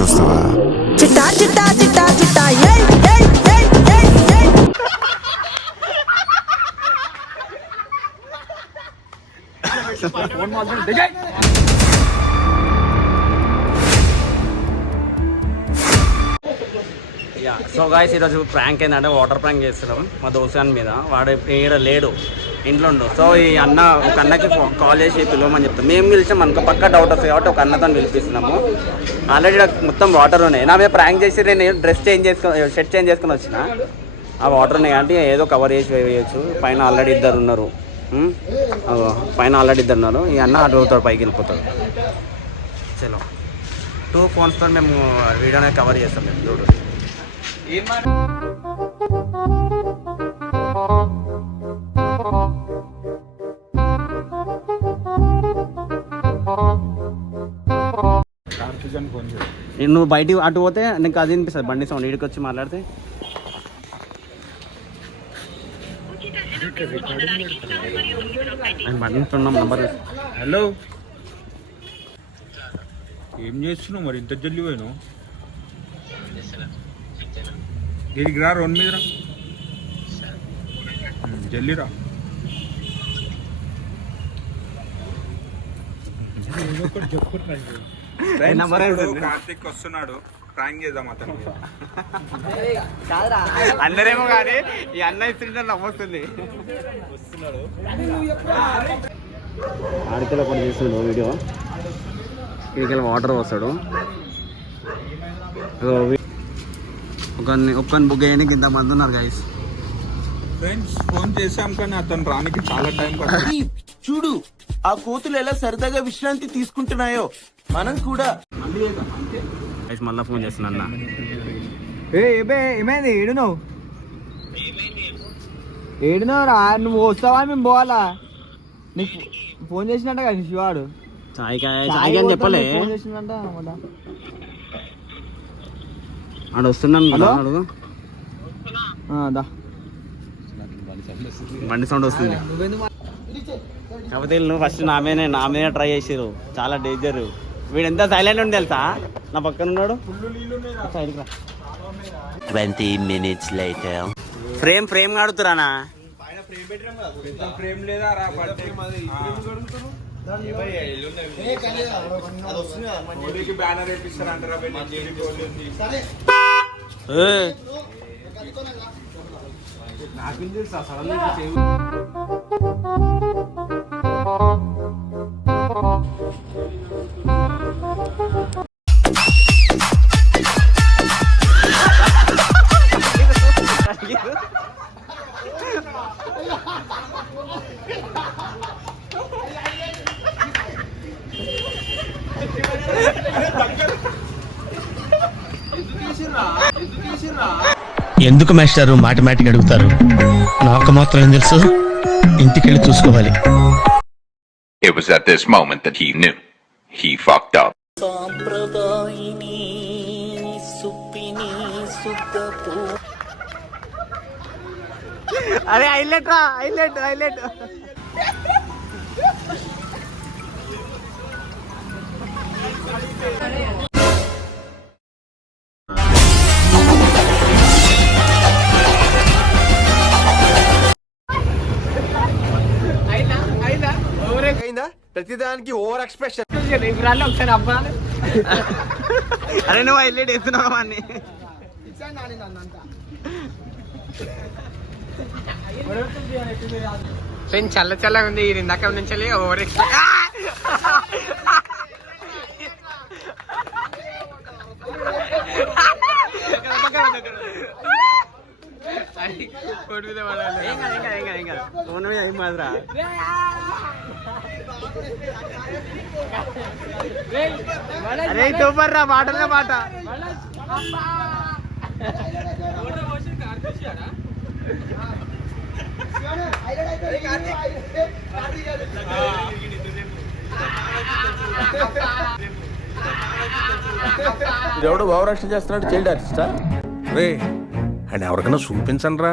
చూస్తావా? చిట్టా చిట్టా చిట్టా చిట్టా సో గాయ్స్ ఈరోజు ప్రాంక్ ఏంటంటే వాటర్ ప్రాంక్ చేస్తున్నాం మా దోస్తాన్ మీద. వాడు ఈడ లేడు, ఇంట్లో ఉండు. సో ఈ అన్న ఒక అన్నకి కాల్ చేసి పిలవమని చెప్తాం. మేము పిలిచాం మనకు పక్క డౌట్ వస్తుంది కాబట్టి ఒక అన్నతో పిలిపిస్తున్నాము. ఆల్రెడీ మొత్తం వాటర్ ఉన్నాయి. నా మీద ప్రాంక్ చేసి నేను డ్రెస్ చేంజ్ చేసుకొని షర్ట్ చేంజ్ చేసుకొని వచ్చిన. ఆ వాటర్ ఉన్నాయి అంటే ఏదో కవర్ చేసి వేయచ్చు. పైన ఆల్రెడీ ఇద్దరు ఉన్నారు. ఈ అన్న అడుగుతాడు, పైకి వెళ్ళిపోతాడు. చలో 2 ఫోన్స్తో మేము వీడియోనే కవర్ చేస్తాం. మేము చూడు నువ్వు బయటికి అటు పోతే నీకు అది వినిపిస్తుంది. బండి సౌండ్ ఇడికి వచ్చి మాట్లాడితే బండిస్తున్నాం నంబర్. హలో, ఏం చేస్తున్నావు మరి? ఇంత జల్లి పోయినావు? దీనికి రా, రోడ్ మీద రా, జల్లి రా. కార్తీక్ వస్తున్నాడు, ప్రాంక్ చేద్దాం అతను. అందరేమో కానీ ఈ అన్న ఇస్తుంటే నవ్వుతుంది. ఆడికెళ్ళి ఒకటి చేస్తున్నాడు వీడియో. ఇక్కడికి వాటర్ వస్తాడు. ఒక్కని బుక్ అయ్యానికి ఇంతమంది ఉన్నారు గైస్. ఫ్రెండ్స్ ఫోన్ చేసాం కానీ అతను రానికి చాలా టైం పడుతుంది. చూడు ఆ కోతులు ఎలా సరదాగా విశ్రాంతి తీసుకుంటున్నాయో మనం కూడా. మళ్ళీ ఫోన్ చేస్తున్నా అన్న. ఏమైంది? ఏడునవు రా? నువ్వు వస్తావా? మేము పోవాలా? నీకు ఫోన్ చేసినట్ట కదా శివాడు. చాయ్ చెప్పలే. ఫోన్ చేసినట్ట ఆడ వస్తున్నాను. అడుగు బండి సౌండ్ వస్తుంది. కాకపోతే నువ్వు ఫస్ట్ నా మీద ట్రై చేసారు. చాలా డేంజర్. వీడు ఎంత సైలెంట్ ఉంది తెలుసా? నా పక్కన ఉన్నాడు. 20 minutes later. ఫ్రేమ్ కడుతురానా? ఫ్రేమ్ లేదా రా, బ్యానర్ వేపిస్తారంటారా? ఎందుకు మాస్టారు మాటిమాటికి అడుగుతారు? నాకు మాత్రం ఏం తెలుసు, ఇంటికెళ్ళి చూసుకోవాలి. It was at this moment that he knew he fucked up. అరే హైలైట్ రా, హైలైట్. ప్రతిదానికి ఓవర్ ఎక్స్ప్రెషన్. ఒకసారి అబ్బాయి అరే నువ్వు హైలైట్ వేస్తున్నావు అన్ని. చల్ల చల్లగా ఉంది. ఇది ఇందాక నుంచి ఓవర్ అరే సూపర్ రా, మాటలే మాట. ఎవడు భావరక్షణ చేస్తున్నాడు? చైల్డ్ ఆర్టిస్టా? రే అని ఎవరికైనా చూపించండి రా.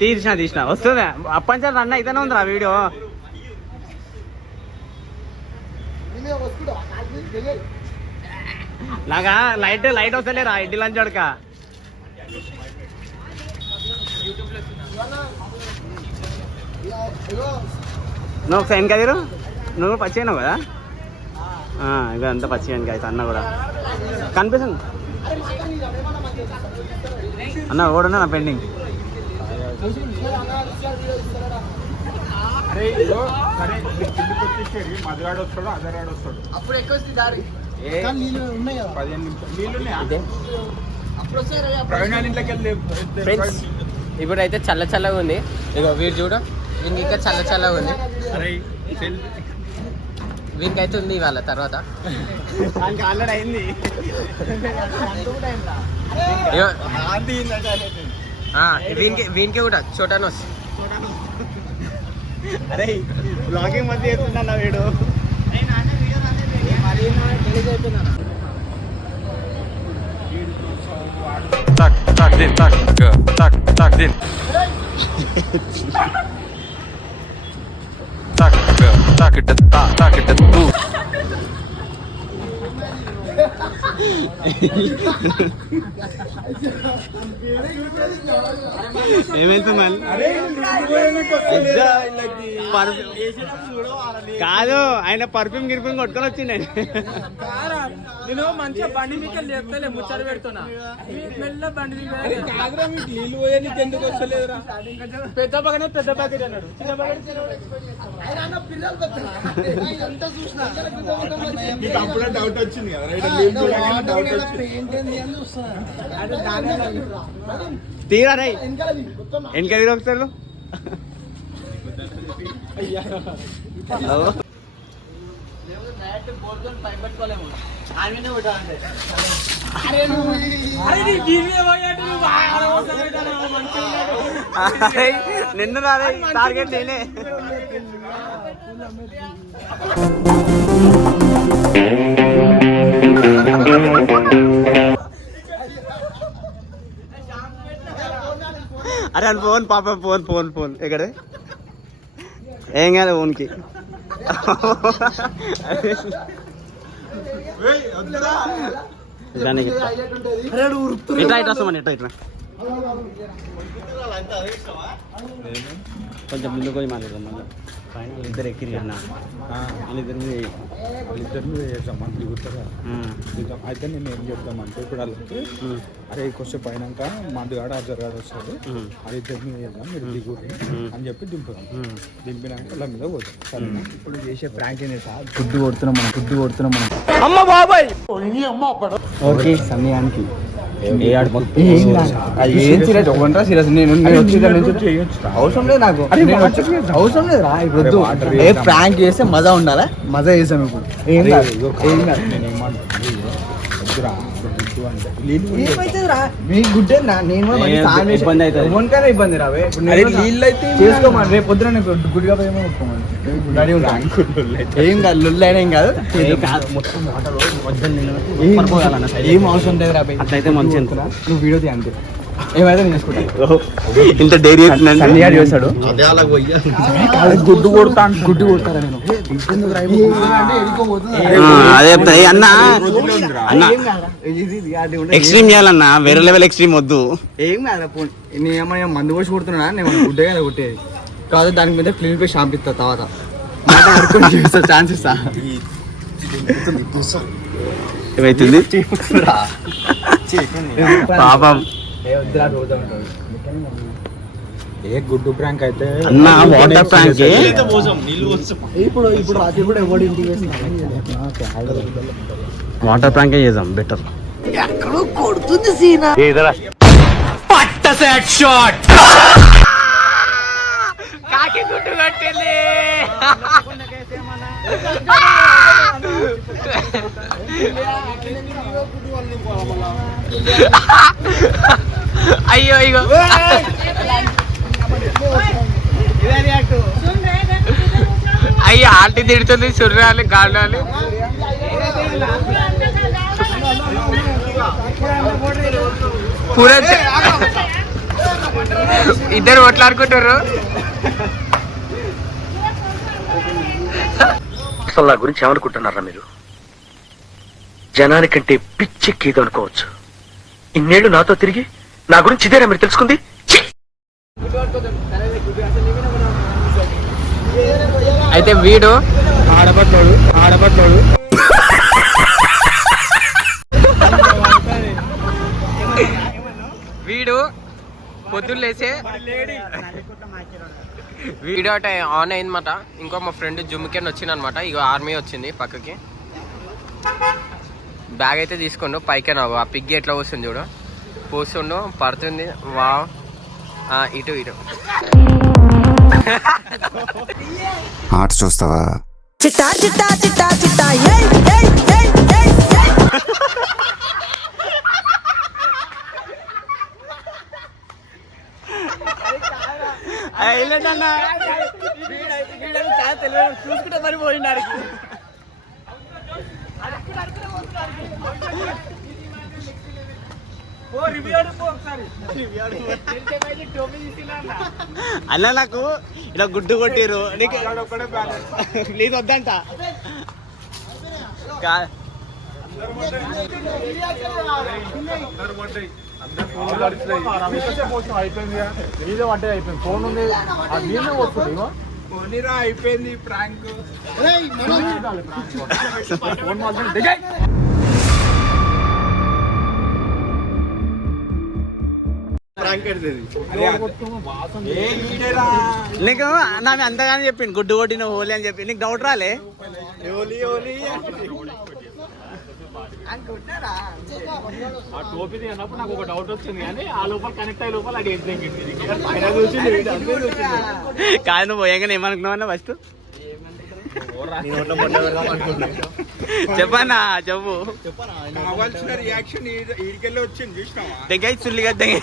తీసిన వస్తుందా? అప్పంచాలి అన్న ఇతనే ఉందిరా వీడియో. నాగా లైట్ వస్తలేరా ఇంటి లంచ్ అడక నువ్వు ఒకసారి వెనక తీరు నువ్వు పచ్చి అయినావు కదా ఇవి అంతా పచ్చి వెనక అయితే అన్న కూడా కనిపిస్తుంది అన్న ఓడున్నా నా పెండింగ్ అరే ఇగో సరే కిందికి వచ్చేసి మధుగాడు వస్తాడు అదర్గాడు వస్తాడు అప్పుడు ఎక్కువ దారి 15 నిమిషాలు నీళ్ళు ఉన్నాయా ప్రవీణ్ ఇంట్లోకి వెళ్ళి ఫ్రెండ్స్ ఇప్పుడైతే చల్లగా ఉంది ఇక వీడు చూడు వీనికి ఇంకా చల్లగా ఉంది అరే వీనికి అయితే ఉంది ఇవాళ తర్వాత ఆల్రెడీ అయింది ఇగో, వీనికి కూడా చోటానోస్ అరే బ్లాగింగ్ మధ్య చేస్తున్నా వీడు ఏమైతుంది కాదు ఆయన పర్ఫ్యూమ్ గిర్ఫ్యూమ్ కొట్టుకొని వచ్చిండే నేను మంచిగా బండి మీకు లేపుతలే ముచ్చట పెడుతున్నా మెల్ల బండి నీళ్ళు పోయే నీకు ఎందుకు వస్తలేదురా పెద్ద పక్కనే పెద్ద ప్యాకెట్ అన్నాడు చిన్న ప్యాకెట్ నీకు అప్పుడే డౌట్ వచ్చింది కదా రైట్ నీళ్ళు చూడగానే డౌట్ వచ్చింది తీరా రై వెనక తీరు ఒకసారి నిన్ను రాలే టార్గెట్ నేనే అరే అని ఫోన్ పాప ఫోన్ ఎక్కడ ఏం కాదు ఫోన్కి ఇట్లా వస్తామని ఇట్లా కొంచెం ముందు పోయి మాట్లాడదాం మళ్ళీ ఫైనల్ ఇద్దరు ఎక్కిరి అన్న వాళ్ళిద్దరిని చేద్దాం మనకి దిగుతారా అయితే నేను ఏం చెప్తామంటే ఇప్పుడు వాళ్ళకి అరే కొంచెం అయినాక మందుగాడు అజర్గాడు వస్తాడు వాళ్ళిద్దరిని చేద్దాం మీరు దిగురి అని చెప్పి దింపుదాం దింపినాక వాళ్ళ మీద పోతాం సరేనా ఇప్పుడు చేసే ప్రాంక్ ఏంటా గుడ్డు కొడుతున్నాం మనం అమ్మ బాబాయ్ ఓకే సమయానికి అవసరం లేదు నాకు అవసరం లేదు రా ఇప్పుడు ఏ ప్రాంక్ చేస్తే మజా ఉండాలా మజా చేసాం ఇప్పుడు మీ గుడ్డే నేను ఇబ్బంది రావే నీళ్ళు అయితే చేసుకోమని రేపు పొద్దున గుడ్డిగా పోయేమో ఏం కాదు లొల్లైనా ఏం కాదు ఏం అవసరం లేదు రాబోయ్ అట్లయితే మంచి నువ్వు వీడియో తీ అంతే ఏమైతే నేను చేసుకుంటా ఇంత డైరీ సన్నిగాడు చేస్తాడు గుడ్డు కొడతారా నేను అదే అన్న ఎక్స్ట్రీమ్ చేయాలన్నా వేరే లెవెల్ ఎక్స్ట్రీమ్ వద్దు ఏం కాదు నేనేమన్నా మందు పోసి కొడుతున్నా నేను గుడ్డే కదా కొట్టేది కాదు దానికి మీద క్లీన్ పోయి షాంపు ఇస్తా తర్వాత ఛాన్స్ ఇస్తా ఏమైతుంది పాపం ఏ గుడ్డు ప్రాంక్ అయితే అన్న వాటర్ ప్రాంక్ ఇప్పుడు రాత్రి కూడా ఎవడు ఇంటికి వాటర్ ప్రాంకే చేద్దాం బెటర్ అయ్యో ఇగో అయ్యో ఆంటీ తిడుతుంది సుర్రాలు గాడాలు ఇద్దరు కొట్లాడుకుంటారు అసలు నా గురించి ఏమనుకుంటున్నారా మీరు? జనానికంటే పిచ్చెక్కేదో అనుకోవచ్చు. ఇన్నేళ్లు నాతో తిరిగి నా గురించి ఇదేనా మీరు తెలుసుకుంది? అయితే వీడు ఆడబడ్డాడు వీడు పొద్దున్న లేసే వీడియో అట ఆన్ అయిందన్నమాట. ఇంకో మా ఫ్రెండ్ జుమ్కెన్ వచ్చిందనమాట. ఇగో ఆర్మీ వచ్చింది పక్కకి. బ్యాగ్ అయితే తీసుకోండు పైకే నావు. ఆ పిగ్గి ఎట్లా పోస్తుంది చూడు, పోస్తుండు పడుతుంది. వా ఇటు ఇటు ఆట చూస్తావా? చిట్టా చిట్టా చిట్టా చిట్టా ఏయ్ ఏయ్ ఏయ్ ఏయ్ చూసుకుంటే మరి పోయినాడు. అన్న నాకు ఇలా గుడ్డు కొట్టిరు, నీకు ప్లీజ్ వద్దంట. అయిపోయింది ఫోన్ ఉంది అయిపోయింది ప్రాంక్ నీకు నా అంతగానే చెప్పింది గుడ్డు కొట్టిన హోలీ అని చెప్పి. నీకు డౌట్ రాలే? ఆ టోపీ అన్నప్పుడు నాకు ఒక డౌట్ వచ్చింది, కానీ ఆ లోపల కనెక్ట్ అయ్యే లోపల అది కాదు, నువ్వు పోయాగానే ఏమనుకున్నావు అన్న ఫస్ట్? చెప్పన్నా చెప్పు. కావాల్సిన రియాక్షన్ ఈడికెళ్ళి వచ్చింది చూసినావా? దగ్గర చుల్లిగా దగ్గర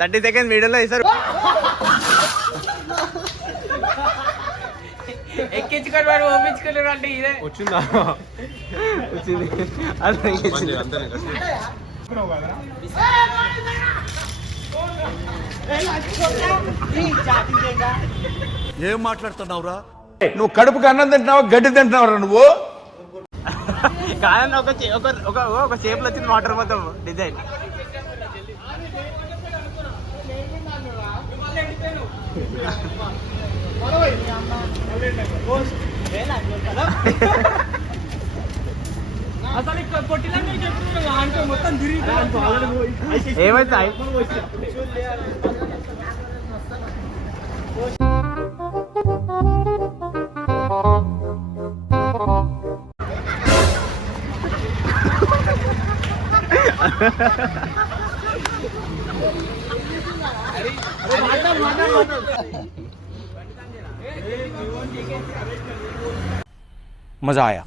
30 సెకండ్స్ వీడియోలో ఇస్తారు. ఎక్కించుకొని వాడు పంపించుకున్నారు అంటే ఇదే వచ్చిందా? వచ్చింది. ఏం మాట్లాడుతున్నావురా? నువ్వు కడుపుకి అన్నం తింటున్నావా గడ్డి తింటున్నావురా నువ్వు? కాదన్న ఒక షేప్లో వచ్చింది వాటర్ మొత్తం డిజైన్. ఏమైతే मजा आया.